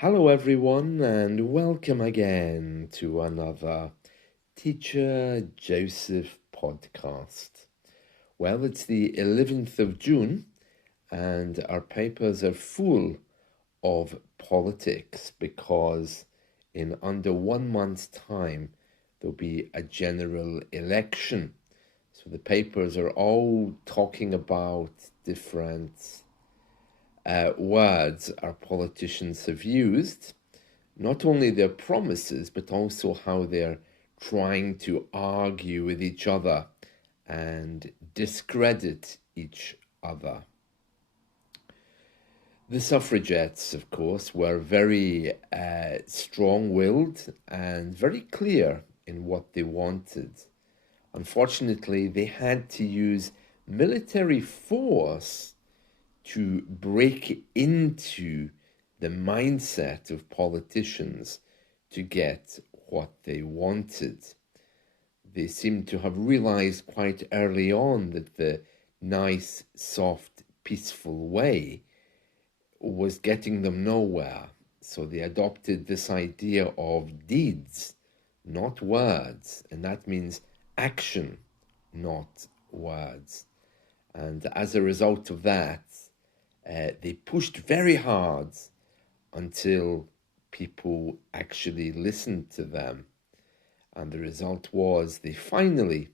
Hello, everyone, and welcome again to another Teacher Joseph podcast. Well, it's the 11th of June, and our papers are full of politics because in under 1 month's time, there'll be a general election. So the papers are all talking about different words our politicians have used, not only their promises, but also how they're trying to argue with each other and discredit each other. The suffragettes, of course, were very strong-willed and very clear in what they wanted. Unfortunately, they had to use military force to break into the mindset of politicians to get what they wanted. They seem to have realized quite early on that the nice, soft, peaceful way was getting them nowhere. So they adopted this idea of deeds, not words, and that means action, not words. And as a result of that, they pushed very hard until people actually listened to them. And the result was they finally,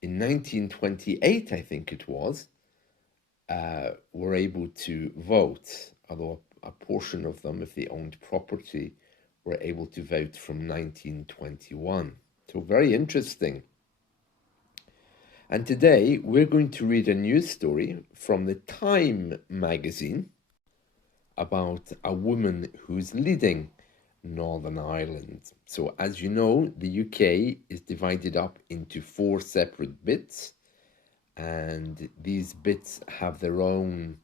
in 1928, I think it was, were able to vote, although a portion of them, if they owned property, were able to vote from 1921. So very interesting. And today we're going to read a news story from the Time magazine about a woman who's leading Northern Ireland. So as you know, the UK is divided up into 4 separate bits, and these bits have their own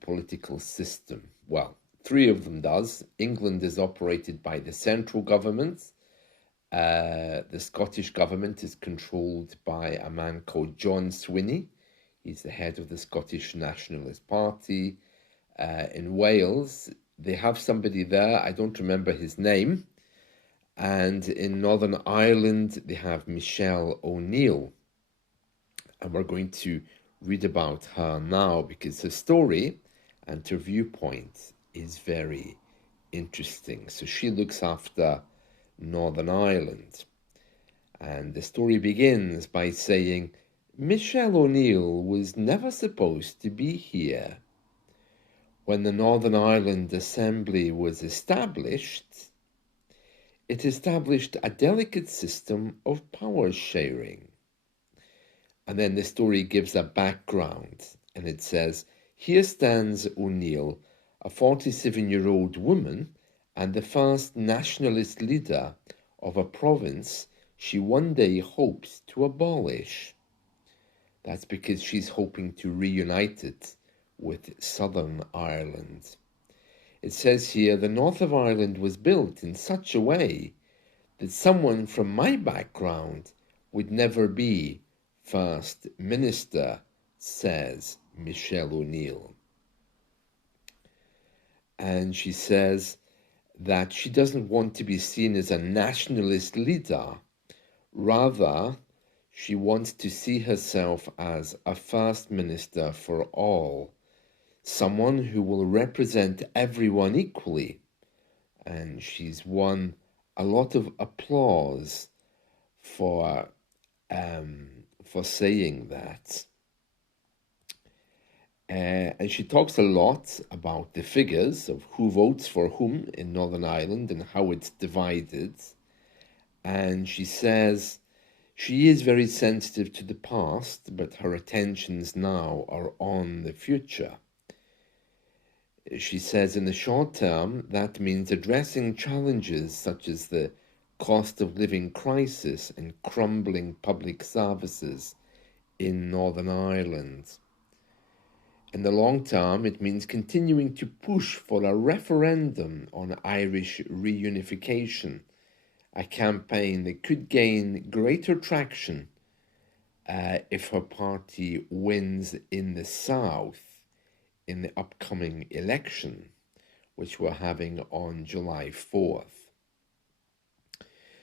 political system. Well, 3 of them does. England is operated by the central government. The Scottish government is controlled by a man called John Swinney. He's the head of the Scottish Nationalist Party. In Wales, they have somebody there, I don't remember his name. And in Northern Ireland, they have Michelle O'Neill. And we're going to read about her now because her story and her viewpoint is very interesting. So she looks after Northern Ireland. And the story begins by saying, Michelle O'Neill was never supposed to be here. When the Northern Ireland Assembly was established, it established a delicate system of power sharing. And then the story gives a background, and it says, here stands O'Neill, a 47-year-old woman and the first nationalist leader of a province she one day hopes to abolish. That's because she's hoping to reunite it with Southern Ireland. It says here, the north of Ireland was built in such a way that someone from my background would never be First Minister, says Michelle O'Neill. And she says that she doesn't want to be seen as a nationalist leader. Rather, she wants to see herself as a First Minister for all, someone who will represent everyone equally. And she's won a lot of applause for saying that. And she talks a lot about the figures of who votes for whom in Northern Ireland and how it's divided. And she says she is very sensitive to the past, but her attentions now are on the future. She says in the short term, that means addressing challenges such as the cost of living crisis and crumbling public services in Northern Ireland. In the long term, it means continuing to push for a referendum on Irish reunification, a campaign that could gain greater traction if her party wins in the south in the upcoming election. which we're having on July 4th.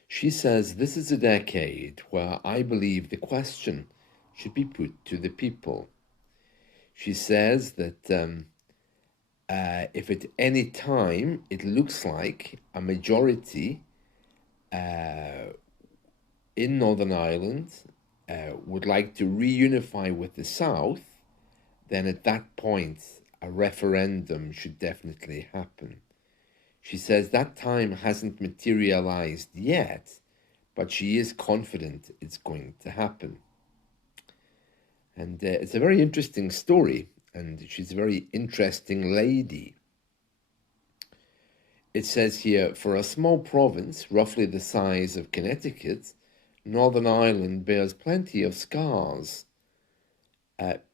She says, this is a decade where I believe the question should be put to the people. She says that if at any time it looks like a majority in Northern Ireland would like to reunify with the South, then at that point a referendum should definitely happen. She says that time hasn't materialized yet, but she is confident it's going to happen. And it's a very interesting story, and she's a very interesting lady. It says here, for a small province, roughly the size of Connecticut, Northern Ireland bears plenty of scars.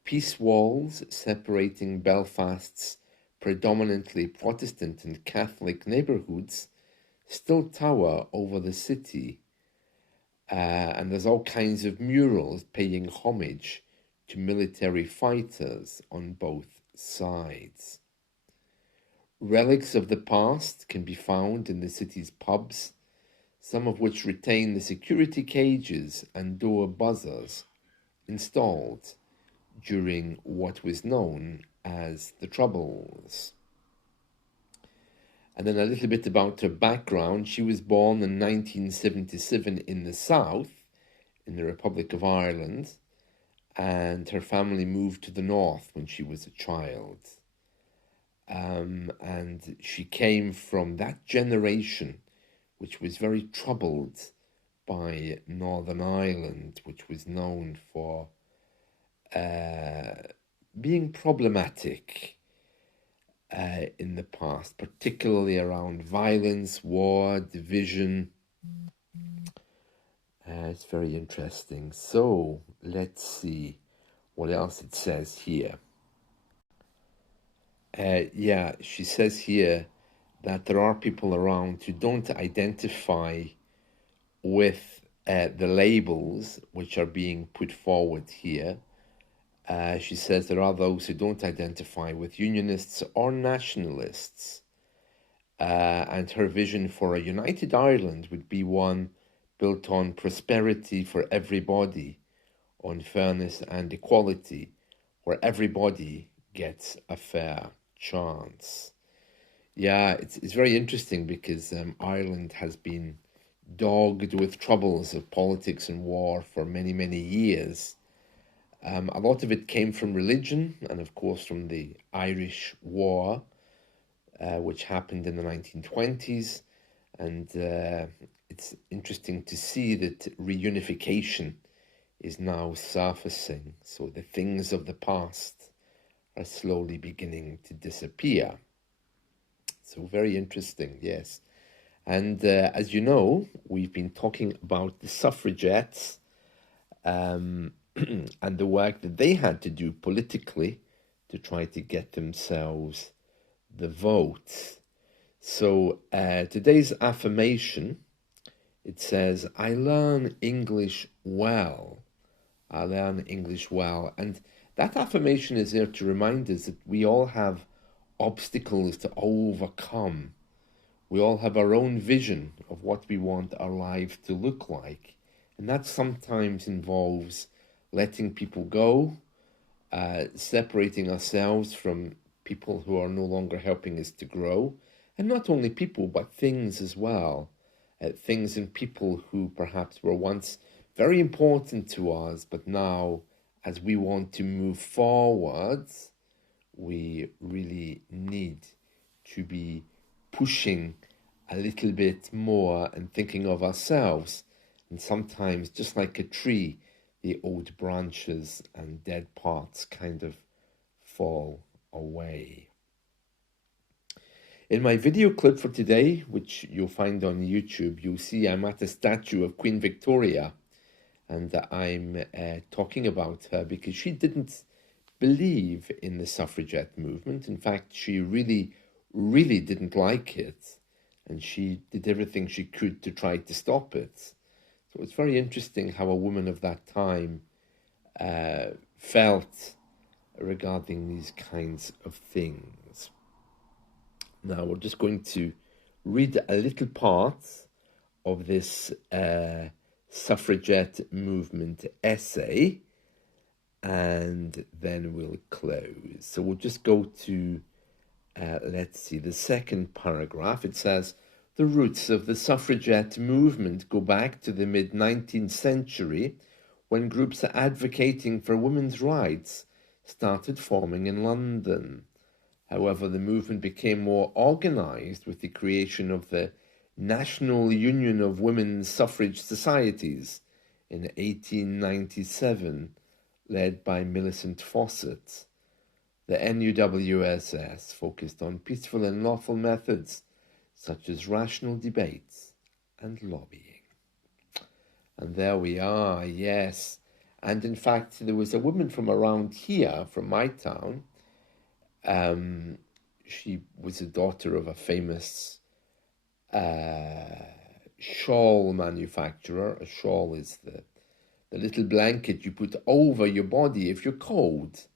Peace walls separating Belfast's predominantly Protestant and Catholic neighbourhoods still tower over the city, and there's all kinds of murals paying homage to military fighters on both sides. Relics of the past can be found in the city's pubs, some of which retain the security cages and door buzzers installed during what was known as the Troubles. And then a little bit about her background. She was born in 1977 in the South, in the Republic of Ireland, and her family moved to the North when she was a child. And she came from that generation which was very troubled by Northern Ireland, which was known for being problematic in the past, particularly around violence, war, division. It's very interesting. So let's see what else it says here. Yeah, she says here that there are people around who don't identify with the labels which are being put forward here. She says there are those who don't identify with unionists or nationalists. And her vision for a united Ireland would be one built on prosperity for everybody, on fairness and equality, where everybody gets a fair chance. Yeah, it's very interesting because Ireland has been dogged with troubles of politics and war for many, many years. A lot of it came from religion and, of course, from the Irish War, which happened in the 1920s. And it's interesting to see that reunification is now surfacing. So the things of the past are slowly beginning to disappear. So very interesting, yes. And as you know, we've been talking about the suffragettes and the work that they had to do politically to try to get themselves the vote. So today's affirmation, it says, I learn English well. I learn English well. And that affirmation is there to remind us that we all have obstacles to overcome. We all have our own vision of what we want our life to look like. And that sometimes involves letting people go, separating ourselves from people who are no longer helping us to grow. And not only people, but things as well. Things and people who perhaps were once very important to us, but now, as we want to move forwards, we really need to be pushing a little bit more and thinking of ourselves. And sometimes, just like a tree, the old branches and dead parts kind of fall away. In my video clip for today, which you'll find on YouTube, you'll see I'm at a statue of Queen Victoria, and I'm talking about her because she didn't believe in the suffragette movement. In fact, she really, really didn't like it, and she did everything she could to try to stop it. So it's very interesting how a woman of that time felt regarding these kinds of things. Now we're just going to read a little part of this suffragette movement essay, and then we'll close. So we'll just go to, let's see, the second paragraph. It says, the roots of the suffragette movement go back to the mid-19th century, when groups advocating for women's rights started forming in London. However, the movement became more organised with the creation of the National Union of Women's Suffrage Societies in 1897, led by Millicent Fawcett. The NUWSS focused on peaceful and lawful methods, such as rational debates and lobbying. And there we are, yes. And in fact, there was a woman from around here, from my town. She was the daughter of a famous shawl manufacturer. A shawl is the little blanket you put over your body if you're cold.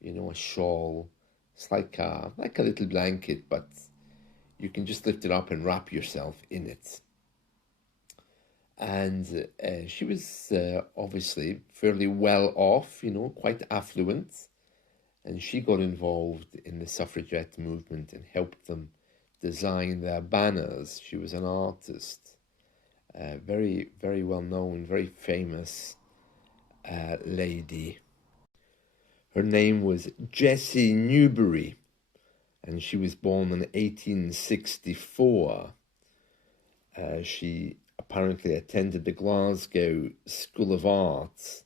You know, a shawl. It's like a little blanket, but you can just lift it up and wrap yourself in it. And she was obviously fairly well off, you know, quite affluent. And she got involved in the suffragette movement and helped them design their banners. She was an artist, very, very well known, very famous lady. Her name was Jessie Newbury, and she was born in 1864. She apparently attended the Glasgow School of Arts,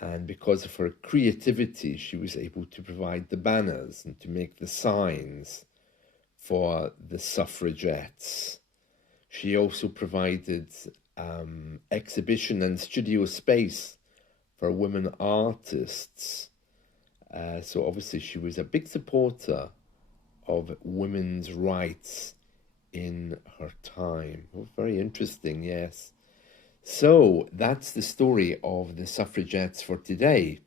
and because of her creativity, she was able to provide the banners and to make the signs for the suffragettes. She also provided exhibition and studio space for women artists. So obviously she was a big supporter of women's rights in her time. Oh, very interesting, yes. So that's the story of the suffragettes for today,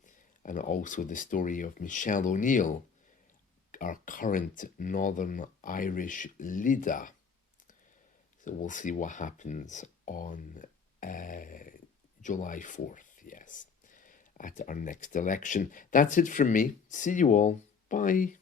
and also the story of Michelle O'Neill, our current Northern Irish leader. So we'll see what happens on July 4th, yes, at our next election. That's it from me. See you all. Bye.